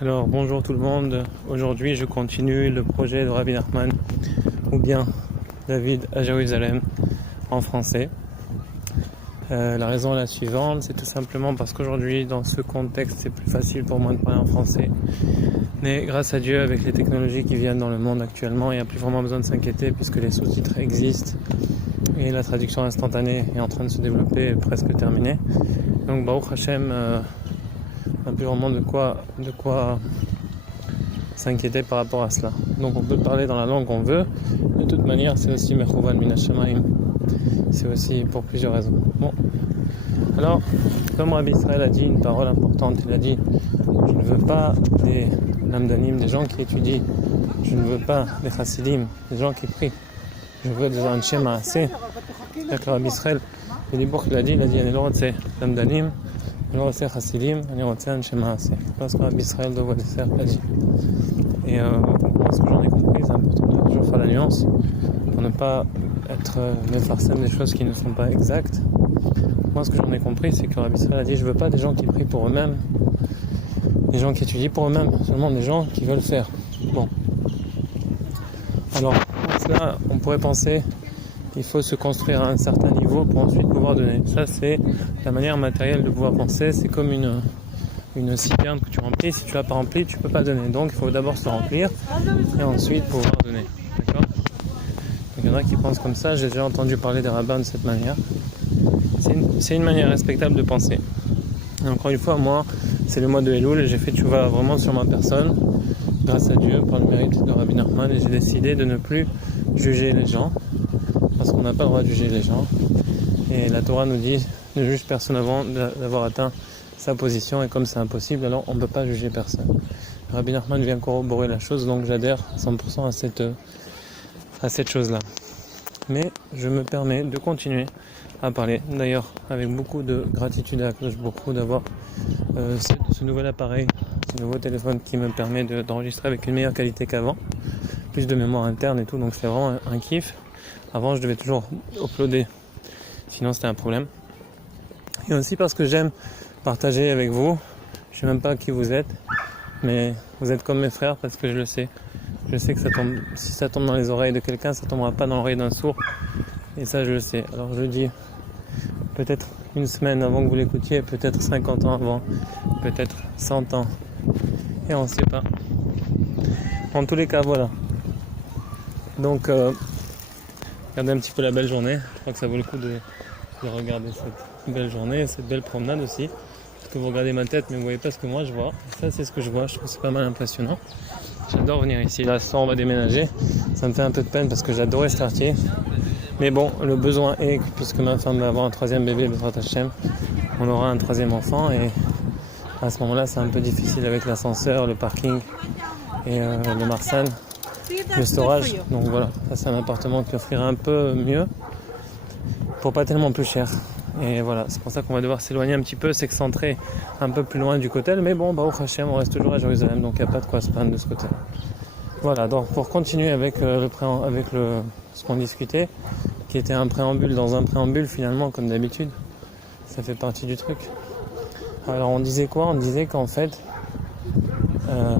Alors bonjour tout le monde, aujourd'hui je continue le projet de Rabbi Nachman ou bien David à Jérusalem en français. La raison est la suivante, c'est tout simplement parce qu'aujourd'hui dans ce contexte c'est plus facile pour moi de parler en français. Mais grâce à Dieu, avec les technologies qui viennent dans le monde actuellement, il n'y a plus vraiment besoin de s'inquiéter puisque les sous-titres existent et la traduction instantanée est en train de se développer, presque terminée. Donc Baruch Hashem, on n'a plus vraiment de quoi s'inquiéter par rapport à cela. Donc on peut parler dans la langue qu'on veut. De toute manière, c'est aussi Mechouvan Min Hashamayim. C'est aussi pour plusieurs raisons. Bon, alors, comme Rabbi Israël a dit une parole importante, il a dit: je ne veux pas des lamdanim, des gens qui étudient. Je ne veux pas des chassidim, des gens qui prient. Je veux des anshei maaseh. C'est que Rabbi Israël, il a dit, אני לא רוצה למדנים, אני לא רוצה חסידים, אני רוצה אנשי מעשה. Parce que Rabbi Israël doit le dire. Et moi, ce que j'en ai compris, c'est important de toujours faire la nuance pour ne pas être méfarcem des choses qui ne sont pas exactes. Moi, ce que j'en ai compris, c'est que Rabbi Israël a dit: je veux pas des gens qui prient pour eux-mêmes, des gens qui étudient pour eux-mêmes, seulement des gens qui veulent faire. Bon. Alors, pour cela, on pourrait penser qu'il faut se construire à un certain niveau pour ensuite pouvoir donner. Ça, c'est la manière matérielle de pouvoir penser. C'est comme une citerne que tu remplis. Si tu l'as pas remplie, tu peux pas donner. Donc, il faut d'abord se remplir et ensuite pouvoir donner. D'accord ? Donc, il y en a qui pensent comme ça. J'ai déjà entendu parler des rabbins de cette manière. C'est une manière respectable de penser. Et encore une fois, moi, c'est le mois de Elul et j'ai fait tchouva vraiment sur ma personne, grâce à Dieu, par le mérite de Rabbi Nachman, et j'ai décidé de ne plus juger les gens, parce qu'on n'a pas le droit de juger les gens. Et la Torah nous dit: ne juge personne avant d'avoir atteint sa position, et comme c'est impossible, alors on ne peut pas juger personne. Rabbi Nachman vient corroborer la chose, donc j'adhère 100% à cette chose-là. Mais je me permets de continuer à parler, d'ailleurs avec beaucoup de gratitude à Akadosh Baruch Hu d'avoir ce nouvel appareil, ce nouveau téléphone qui me permet d'enregistrer avec une meilleure qualité qu'avant, plus de mémoire interne et tout, donc c'est vraiment un kiff. Avant je devais toujours uploader, sinon c'était un problème. Et aussi parce que j'aime partager avec vous. Je sais même pas qui vous êtes, mais vous êtes comme mes frères parce que je le sais. Je sais que ça tombe, si ça tombe dans les oreilles de quelqu'un, ça tombera pas dans l'oreille d'un sourd. Et ça, je le sais. Alors je le dis peut-être une semaine avant que vous l'écoutiez, peut-être 50 ans avant, peut-être 100 ans. Et on ne sait pas. En tous les cas, voilà. Donc, regardez un petit peu la belle journée. Je crois que ça vaut le coup de regarder cette belle journée, cette belle promenade aussi. Parce que vous regardez ma tête, mais vous voyez pas ce que moi je vois. Ça, c'est ce que je vois. Je trouve que c'est pas mal impressionnant. J'adore venir ici. Là, ce soir, on va déménager. Ça me fait un peu de peine parce que j'adorais ce quartier. Mais bon, le besoin est que, puisque ma femme va avoir un troisième bébé, le Bezrat Hashem, on aura un troisième enfant. Et à ce moment-là, c'est un peu difficile avec l'ascenseur, le parking et le Marsan, le storage. Donc voilà, ça c'est un appartement qui offrira un peu mieux pour pas tellement plus cher. Et voilà, c'est pour ça qu'on va devoir s'éloigner un petit peu, s'excentrer un peu plus loin du Kotel. Mais bon, Baruch Hashem, on reste toujours à Jérusalem, donc il n'y a pas de quoi se plaindre de ce côté-là. Voilà, donc pour continuer avec ce qu'on discutait, qui était un préambule dans un préambule finalement, comme d'habitude, ça fait partie du truc. Alors on disait quoi ? On disait qu'en fait, là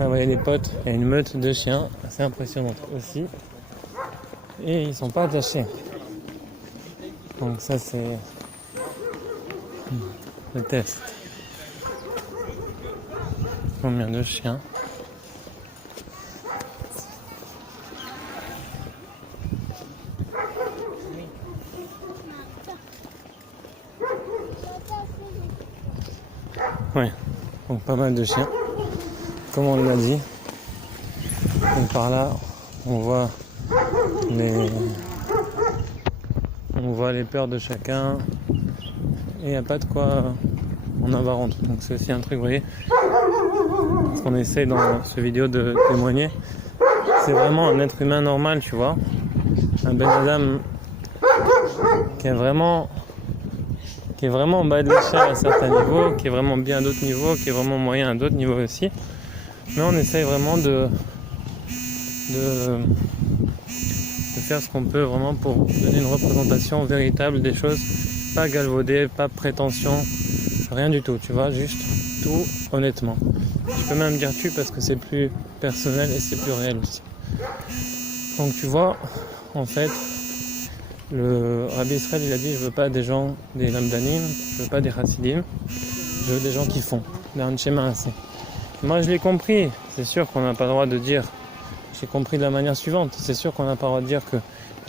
vous voyez les potes, il y a une meute de chiens, assez impressionnante aussi, et ils sont pas attachés. Donc ça c'est le test. Combien de chiens ? Ouais, donc pas mal de chiens, comme on l'a dit. Et par là, on voit les peurs de chacun. Et il n'y a pas de quoi en avoir honte. Donc c'est aussi un truc, vous voyez, ce qu'on essaie dans ce vidéo de témoigner. C'est vraiment un être humain normal, tu vois. Un Ben Adam qui est vraiment en bas de l'échelle à certains niveaux, qui est vraiment bien à d'autres niveaux, qui est vraiment moyen à d'autres niveaux aussi. Mais on essaye vraiment de faire ce qu'on peut vraiment pour donner une représentation véritable des choses, pas galvaudée, pas prétention, rien du tout, tu vois, juste tout, honnêtement. Je peux même dire tu parce que c'est plus personnel et c'est plus réel aussi. Donc tu vois, en fait, le Rabbi Israël, il a dit, je veux pas des gens, des lamdanim, je veux pas des chassidim, je veux des gens qui font, d'un schéma assez. Moi je l'ai compris, c'est sûr qu'on n'a pas le droit de dire, j'ai compris de la manière suivante, c'est sûr qu'on n'a pas le droit de dire que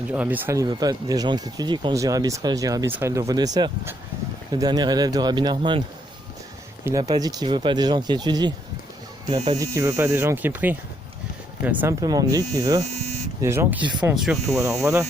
le Rabbi Israël, il veut pas des gens qui étudient. Quand je dis Rabbi Israël, je dis Rabbi Israël de Vaudesser, le dernier élève de Rabbi Nachman. Il n'a pas dit qu'il veut pas des gens qui étudient, il n'a pas dit qu'il veut pas des gens qui prient, il a simplement dit qu'il veut des gens qui font surtout. Alors voilà.